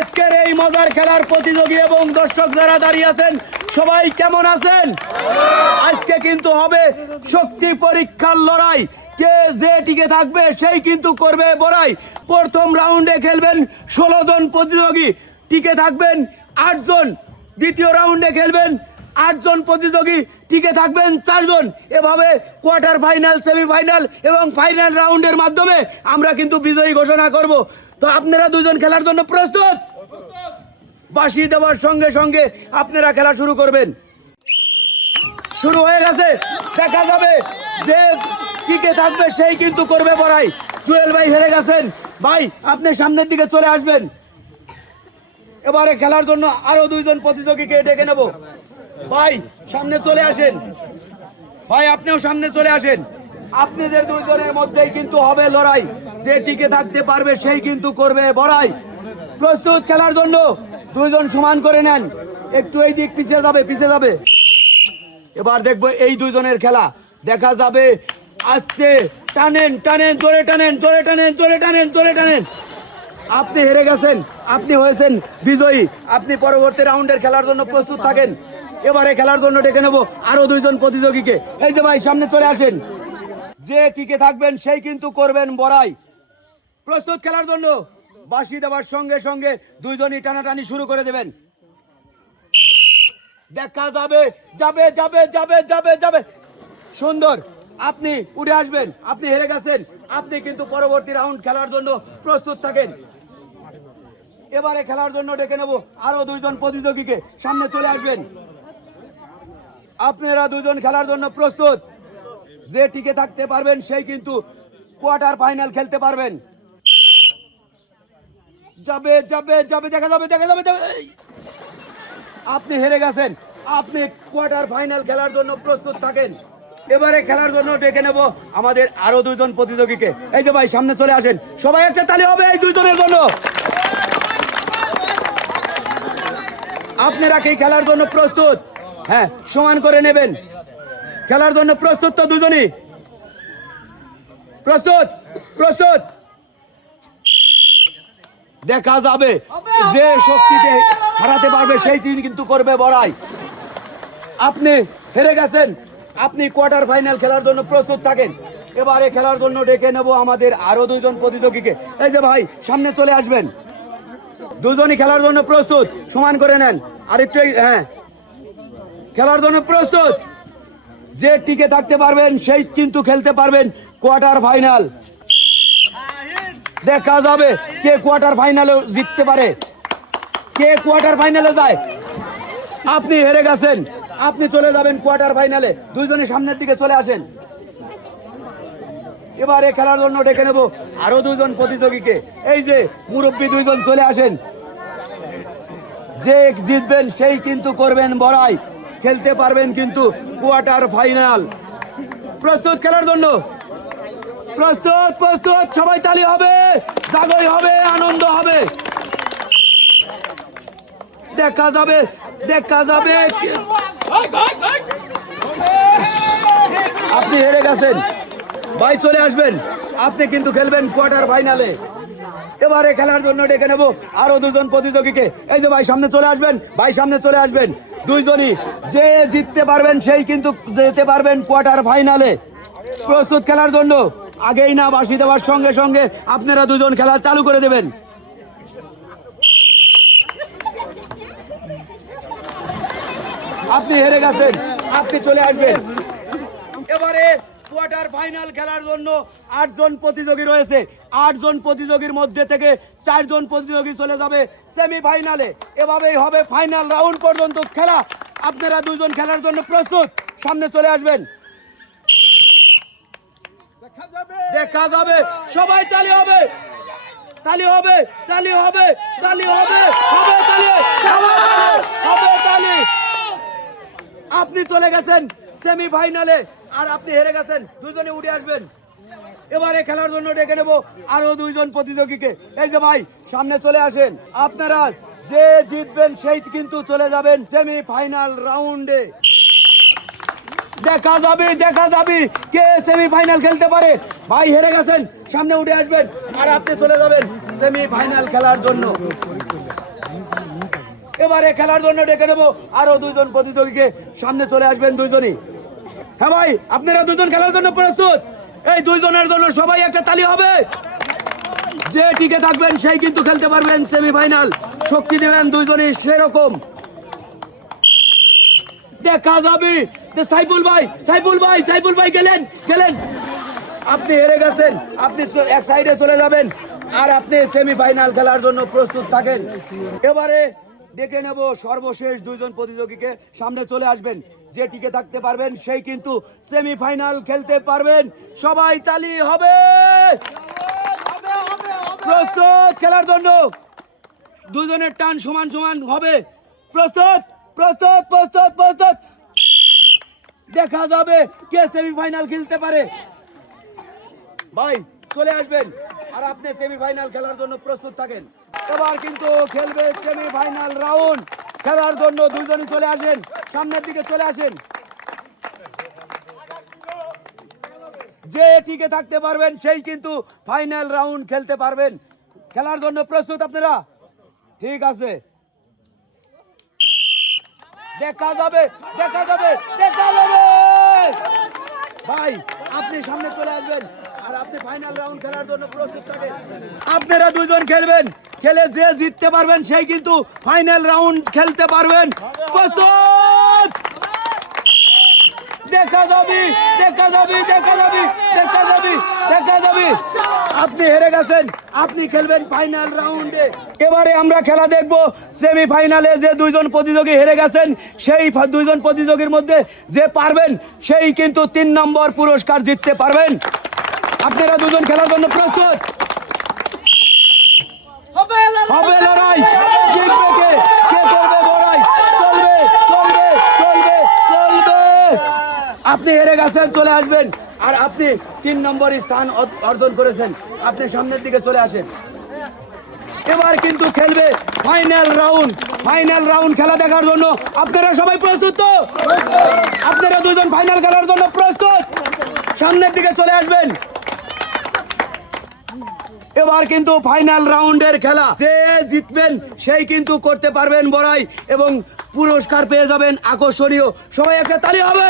আজকের এই মজার খেলার প্রতিযোগী এবং দর্শক যারা দাঁড়িয়ে আছেন সবাই কেমন আছেন? আজকে কিন্তু হবে শক্তি পরীক্ষার লড়াই। কে যে টিকে থাকবে সেই কিন্তু করবে বড়াই। প্রথম রাউন্ডে খেলবেন 16 জন প্রতিযোগী, টিকে থাকবেন 8 জন। দ্বিতীয় রাউন্ডে খেলবেন 8 জন প্রতিযোগী, টিকে থাকবেন 4 জন। এভাবে কোয়ার্টার ফাইনাল, সেমিফাইনাল এবং ফাইনাল রাউন্ডের মাধ্যমে আমরা কিন্তু বিজয়ী ঘোষণা করব। তো আপনারা দুজন খেলার জন্য প্রস্তুত? বাঁশি দেওয়ার সঙ্গে সঙ্গে আপনারা খেলা শুরু করবেন। শুরু হয়ে গেছে, দেখা যাবে যে টিকে থাকবে সেই কিন্তু করবে বড়াই। জুয়েল ভাই হেরে গেছেন, ভাই আপনি সামনের দিকে চলে আসবেন। এবারে খেলার জন্য আরো 2 জন প্রতিযোগীকে ডেকে নেব। ভাই সামনে চলে আসেন, ভাই আপনিও সামনে চলে আসেন। আপনাদের 2 জনের মধ্যেই কিন্তু হবে লড়াই। যে টিকে থাকতে পারবে সেই কিন্তু করবে বড়াই। প্রস্তুত খেলার জন্য? 2 জন সমান করে নেন, একটু এই দিক পিছিয়ে যাবে, পিছিয়ে যাবে। এবার দেখবো এই 2 জনের খেলা, দেখা যাবে। আস্তে টানেন, টানেন, জোরে টানেন, জোরে টানেন, জোরে টানেন, জোরে টানেন। আপনি হেরে গেছেন, আপনি হয়েছেন বিজয়ী। আপনি পরবর্তী রাউন্ডের খেলার জন্য প্রস্তুত থাকেন। এবারে খেলার জন্য ডেকে নেব আরো 2 জন প্রতিযোগীকে। এই যে ভাই সামনে চলে আসেন। যে টিকে থাকবেন সেই কিন্তু করবেন বড়াই। প্রস্তুত খেলার জন্য? বাঁশি দেওয়ার সঙ্গে সঙ্গে 2 জনই টানাটানি শুরু করে দেবেন। দেখা যাবে, যাবে যাবে যাবে যাবে যাবে। সুন্দর, আপনি উঠে আসবেন। আপনি হেরে গেছেন, আপনি কিন্তু পরবর্তী রাউন্ড খেলার জন্য প্রস্তুত থাকেন। এবারে খেলার জন্য ডেকে নেব আরো 2 জন প্রতিযোগীকে, সামনে চলে আসবেন। আপনারা 2 জন খেলার জন্য প্রস্তুত? যে টিকে থাকতে পারবেন সেই কিন্তু কোয়ার্টার ফাইনাল খেলতে পারবেন। যাবে যাবে যাবে, দেখা যাবে, দেখা যাবে। আপনি হেরে গেছেন, আপনি কোয়ার্টার ফাইনাল খেলার জন্য প্রস্তুত থাকেন। এবারে খেলার জন্য ডেকে নেব আমাদের আরো 2 জন প্রতিযোগীকে। এই যে ভাই সামনে চলে আসেন, সবাই একটা তালি হবে এই 2 জনের জন্য। আপনারা কি খেলার জন্য প্রস্তুত? হ্যাঁ, সমান করে নেবেন। খেলার জন্য প্রস্তুত তো? 2 জনই প্রস্তুত? প্রস্তুত। দেখা যাবে যে শক্তিতে হারাতে পারবে সেই কিন্তু করবে বড়াই। আপনি হেরে গেছেন, আপনি কোয়ার্টার ফাইনাল খেলার জন্য প্রস্তুত থাকেন। এবারে খেলার জন্য ডেকে নেব আমাদের আরো 2 জন প্রতিযোগীকে। এই যে ভাই সামনে চলে আসবেন। 2 জনই খেলার জন্য প্রস্তুত, সমান করে নেন আরেকটু। হ্যাঁ, খেলার জন্য প্রস্তুত? যে টিকে থাকতে পারবেন সেই কিন্তু খেলতে পারবেন কোয়ার্টার ফাইনাল। দেখা যাবে কে কোয়ার্টার ফাইনালে জিততে পারে, কে কোয়ার্টার ফাইনালে যায়। আপনি হেরে গেছেন, আপনি চলে যাবেন কোয়ার্টার ফাইনালে। 2 জনের সামনের দিকে চলে আসেন। এবারে খেলার জন্য ডেকে নেব আরো 2 জন প্রতিযোগীকে। এই যে মুরব্বী 2 জন চলে আসেন। যে জিতবেন সেই কিন্তু করবেন বড়াই, খেলতে পারবেন কিন্তু কোয়ার্টার ফাইনাল। প্রস্তুত খেলার জন্য? প্রস্তুত, প্রস্তুত। সবাই তালি হবে, জাগই হবে, আনন্দ হবে। দেখা যাবে, দেখা যাবে। আপনি হেরে গেছেন, ভাই চলে আসবেন। আপনি কিন্তু খেলবেন কোয়ার্টার ফাইনালে। এবারে খেলার জন্য ডেকে নেব আরো 2 জন প্রতিযোগীকে। এই যে ভাই সামনে চলে আসবেন, ভাই সামনে চলে আসবেন। 2 জনই যে জিততে পারবেন সেই কিন্তু যেতে পারবেন কোয়ার্টার ফাইনালে। প্রস্তুত খেলার জন্য? আগেই না, বাঁশি দেওয়ার সঙ্গে সঙ্গে আপনারা 2 জন খেলা চালু করে দেবেন। আপনি হেরে গেছেন, আপনি চলে আসবেন। এবারে কোয়ার্টার ফাইনাল খেলার জন্য 8 জন প্রতিযোগী রয়েছে। 8 জন প্রতিযোগীর মধ্যে থেকে 4 জন প্রতিযোগী চলে যাবে সেমিফাইনালে। এভাবেই হবে ফাইনাল রাউন্ড পর্যন্ত খেলা। আপনারা 2 জন খেলার জন্য প্রস্তুত? সামনে চলে আসবেন। দেখা যাবে, সবাই তালি হবে, তালি হবে, তালি হবে, তালি হবে, হবে তালি, হবে তালি। আপনি চলে গেছেন সেমিফাইনালে আর আপনি হেরে গেছেন। 2 জনে উঠে আসবেন। এবারে খেলার জন্য ডেকে নেব আরো 2 জন প্রতিযোগীকে। এই যে ভাই সামনে চলে আসেন। আপনারা যে জিতবেন সেই কিন্তু চলে যাবেন সেমিফাইনাল রাউন্ডে। দেখা যাবে, দেখা যাবে কে সেমিফাইনাল খেলতে পারে। ভাই হেরে গেছেন, সামনে উঠে আসবেন আর আপনি চলে যাবেন সেমিফাইনাল খেলার জন্য। এবারে খেলার জন্য ডেকে নেবো আরো দুইজন প্রতিযোগীকে, সামনে চলে আসবেন দুইজনই। হ্যাঁ ভাই, আপনারা দুজন খেলার জন্য প্রস্তুত? এই দুইজনের জন্য সবাই একটা তালি হবে। যে টিকে থাকবেন সেই কিন্তু খেলতে পারবেন সেমিফাইনাল। শক্তি দেবেন দুইজনই সেরকম। দেখা যাবে যে সাইফুল ভাই গেলেন। আপনি হেরে গেছেন, আপনি এক সাইডে চলে যাবেন আর আপনি সেমিফাইনাল খেলার জন্য প্রস্তুত থাকেন। এবারে ডেকে নেব সর্বশেষ দুইজন প্রতিযোগীকে, সামনে চলে আসবেন। যে টিকে থাকতে পারবেন সেই কিন্তু সেমিফাইনাল খেলতে পারবেন। সবাই তালি হবে। প্রস্তুত খেলার জন্য? দুজনের টান সমান সমান হবে। প্রস্তুত? দেখা যাবে কে সেমিফাইনাল খেলতে পারে। ভাই চলে আসবেন আর আপনি সেমিফাইনাল খেলার জন্য প্রস্তুত থাকেন। এবার কিন্তু খেলবে সেমিফাইনাল রাউন্ড। খেলার জন্য দুইজনই চলে আসেন, সামনের দিকে চলে আসেন। যে টিকে থাকতে পারবেন সেই কিন্তু ফাইনাল রাউন্ড খেলতে পারবেন। খেলার জন্য প্রস্তুত আপনারা? ঠিক আছে, দেখা যাবে। ভাই আপনি সামনে চলে আসবেন আর আপনি ফাইনাল রাউন্ড খেলার জন্য প্রস্তুত থাকেন। আপনারা দুইজন খেলবেন, খেলে যে জিততে পারবেন সেই কিন্তু ফাইনাল রাউন্ড খেলতে পারবেন। প্রস্তুত? দেখা যাবে। আপনি হেরে গেছেন, আপনি খেলবেন ফাইনাল রাউন্ডে। এবারে আমরা খেলা দেখব সেমিফাইনালে যে দুইজন প্রতিযোগী হেরে গেছেন সেই দুইজন প্রতিযোগীর মধ্যে যে পারবেন সেই কিন্তু 3 নম্বর পুরস্কার জিততে পারবেন। আপনারা দুজন খেলার জন্য প্রস্তুত? হবে লড়াই। জিতবে কে করবে লড়াই? চলবে। আপনি হেরে গেছেন, চলে আসবেন আর আপনি 3 নম্বর স্থান অর্জন করেছেন। আপনি সামনের দিকে চলে আসেন। এবার কিন্তু খেলবে ফাইনাল রাউন্ড খেলা দেখার জন্য আপনারা সবাই প্রস্তুত তো? আপনারা দুজন ফাইনাল খেলার জন্য প্রস্তুত? সামনের দিকে চলে আসবেন। এবার কিন্তু ফাইনাল রাউন্ডের খেলা। যে জিতবেন সেই কিন্তু করতে পারবেন বড়াই এবং পুরস্কার পেয়ে যাবেন আকর্ষণীয়। সবাই একটা তালি হবে।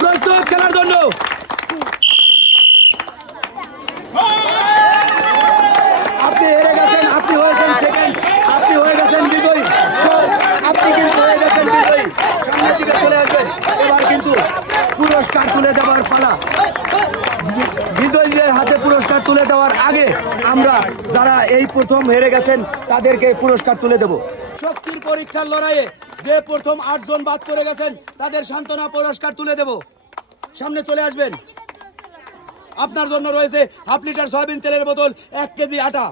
প্রস্তুত খেলার জন্য? আপনি হেরে গেছেন, আপনি হয়েছেন সেকেন্ড, আপনি হয়ে গেছেন বিজয়ী। আপনি কিন্তু হয়ে গেছেন বিজয়ী। সামনের দিকে চলে আসবেন। এবার কিন্তু পুরস্কার তুলে দেওয়ার পালা। বিজয়ীদের হাতে পুরস্কার তুলে দেওয়ার আগে আমরা যারা এই প্রথম হেরে গেছেন তাদেরকে পুরস্কার তুলে দেব। শক্তির পরীক্ষার লড়াইয়ে যে প্রথম 8 জন বাদ করে গেছেন তাদের সান্ত্বনা পুরস্কার তুলে দেব। সামনে চলে আসবেন। আপনার জন্য রয়েছে হাফ লিটার সয়াবিন তেলের বোতল, 1 কেজি আটা।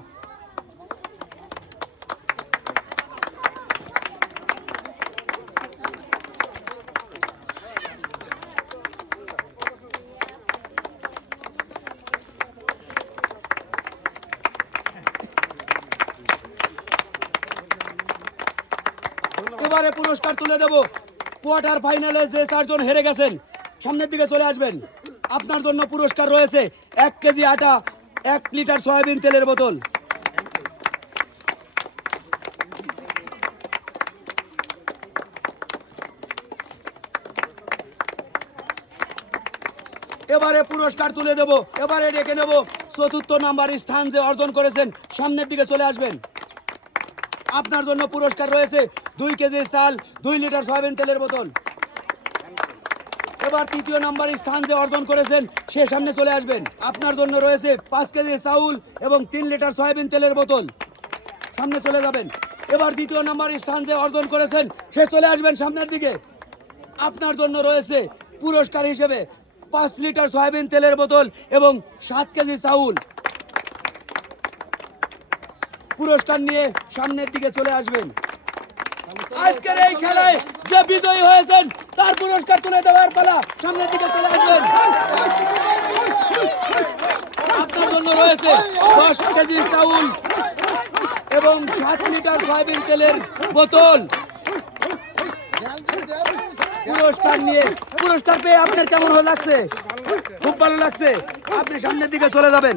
এবারে পুরস্কার তুলে দেব। কোয়ার্টার ফাইনালে যে 4 জন হেরে গেছেন সামনের দিকে চলে আসবেন। আপনার জন্য পুরস্কার রয়েছে 1 কেজি আটা, 1 লিটার সয়াবিন তেলের বোতল। এবারে পুরস্কার তুলে দেব। এবারে ডেকে নেব 4র্থ নাম্বার স্থান যে অর্জন করেছেন সামনের দিকে চলে আসবেন। আপনার জন্য পুরস্কার রয়েছে 2 কেজি চাল, 2 লিটার সয়াবিন তেলের বোতল। এবার 3য় নাম্বার স্থান যে অর্জন করেছেন সে সামনে চলে আসবেন। আপনার জন্য রয়েছে 5 কেজি চাউল এবং 3 লিটার সয়াবিন তেলের বোতল। সামনে চলে যাবেন। এবার 2য় নাম্বার স্থান যে অর্জন করেছেন সে চলে আসবেন সামনের দিকে। আপনার জন্য রয়েছে পুরস্কার হিসেবে 5 লিটার সয়াবিন তেলের বোতল এবং 7 কেজি চাউল। পুরস্কার নিয়ে সামনের দিকে চলে আসবেন। আজকের এই খেলায় যে বিজয়ী হয়েছেন তার পুরস্কার তুলে দেওয়ার পালা। সামনের দিকে চলে আসবেন। আপনার জন্য রয়েছে 10 কেজি চাউল এবং 7 লিটার সয়াবিন তেলের বোতল। পুরস্কার পেয়ে আপনার কেমন লাগছে? খুব ভালো লাগছে। আপনি সামনের দিকে চলে যাবেন।